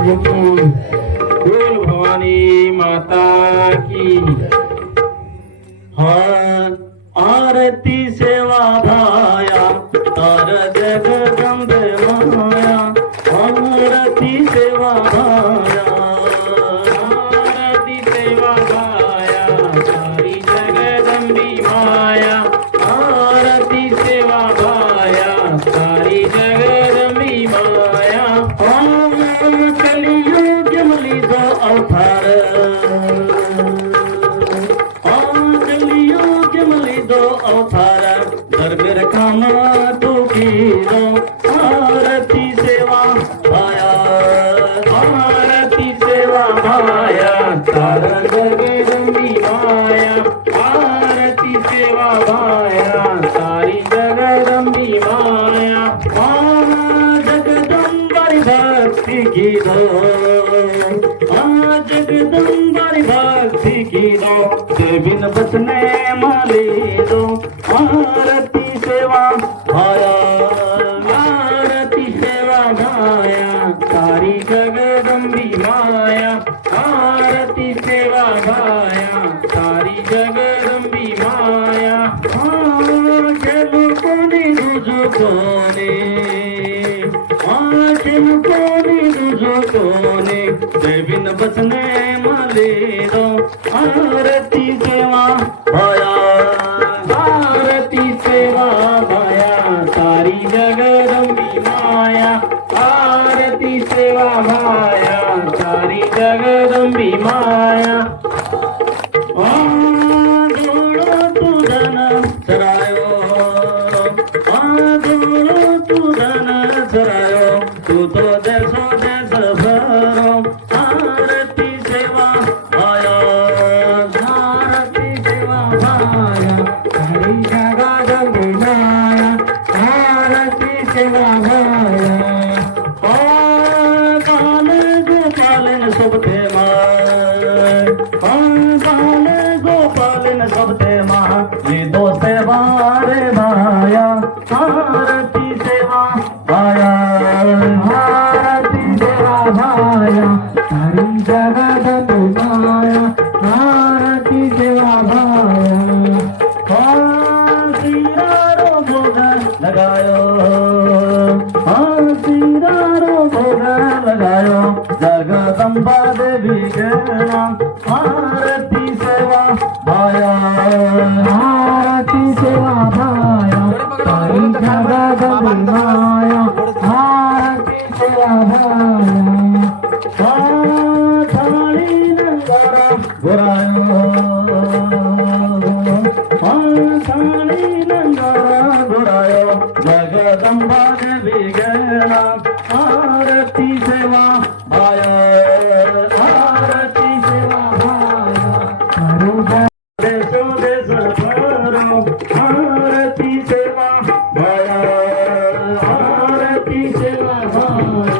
बोल भवानी माता की। हाँ आरती सेवा भाया तार जगदम्बे माया। आरती सेवा भाया आरती सेवा भाया सारी जगदम्बी माया। आरती सेवा भाया सारी जगदम्बी माया। कलियुग मली दो अवतार। कलियुग मली दो अवतार दरबार कामा तू की दो। आरती सेवा भाया आरती सेवा भाया तार जगदम्बी माया। आरती सेवा भाया सारी जगदम्बी माया। जगदम्बारी भक्ति की दो। जगदम्बारी भक्ति की दो देविन बसने माली दो। आरती सेवा भाया आरती सेवा भाया सारी जगदम्बी माया। आरती सेवा भाया सारी जगदम्बी माया। कोणी रुजू कोणी रुजू कोणी देविन बसने माली दो। आरती सेवा भाया आरती सेवा भाया सारी जगदम्बी माया। आरती सेवा भाया सारी जगदम्बी माया। दोड़ो तू धन सरायो। दोड़ो तू धन सरायो तू तो देशो देश भरो। आरती सेवा भाया आरती सेवा भाया सारी जगदम्बी माया। आरती सेवा भाया बाल गोपालन सब थे माय। बाल गोपालन सब थे माँ ये दो सेवा रे भाया। आरती सेवा भाया आरती सेवा भाया सारी जगदम्बी माया। आरती सेवा भाया सिरारो भोग लगायो। सिरारो भोग लगायो जगदम्बा देवी के नाम। आरती सेवा भाया आरती सेवा भाया सारी जगदम्बी माया। आरती सेवा भाया थाली नंगारा घोरायो। थाली नंगारा घोरायो जगदम्बा देवी के नाम। आरती सेवा भाया आरती सेवा भाया देशो देश भरो। आरती सेवा भाया आरती सेवा भाया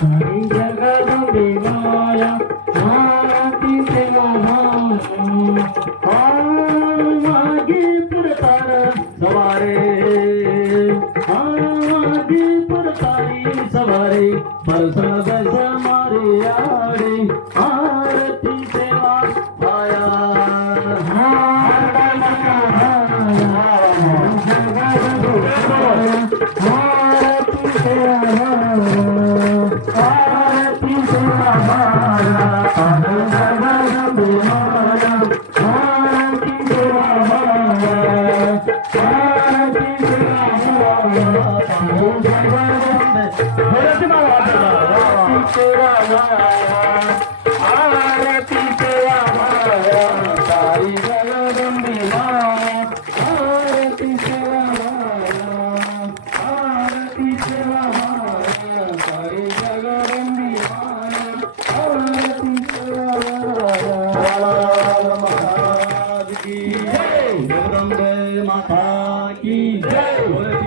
सारी जगदम्बी माया। आरती सेवा भाया मागी पुरतार सवारे। मागी पुरतारी सवारे परसन बस मारी आड़ी। आरती सेवा भाया आरती सेवा आरती सेवा भाया जगदम्बी माया। आरती सेवा भाया आरती सेवा आरती सेवा भाया सारी जगदम्बी माया। आरती सेवा भाया आरती सेवा भाया सारी जगदम्बी माया। आरती सेवा भाया महाराज की जय। जगदम्बे माता की जय।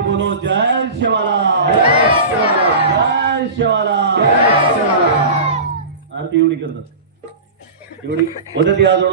बोलो जय शिवराम जय शिवराम जय शिवराम। आरती एवढी करतात एवढी होते ती आज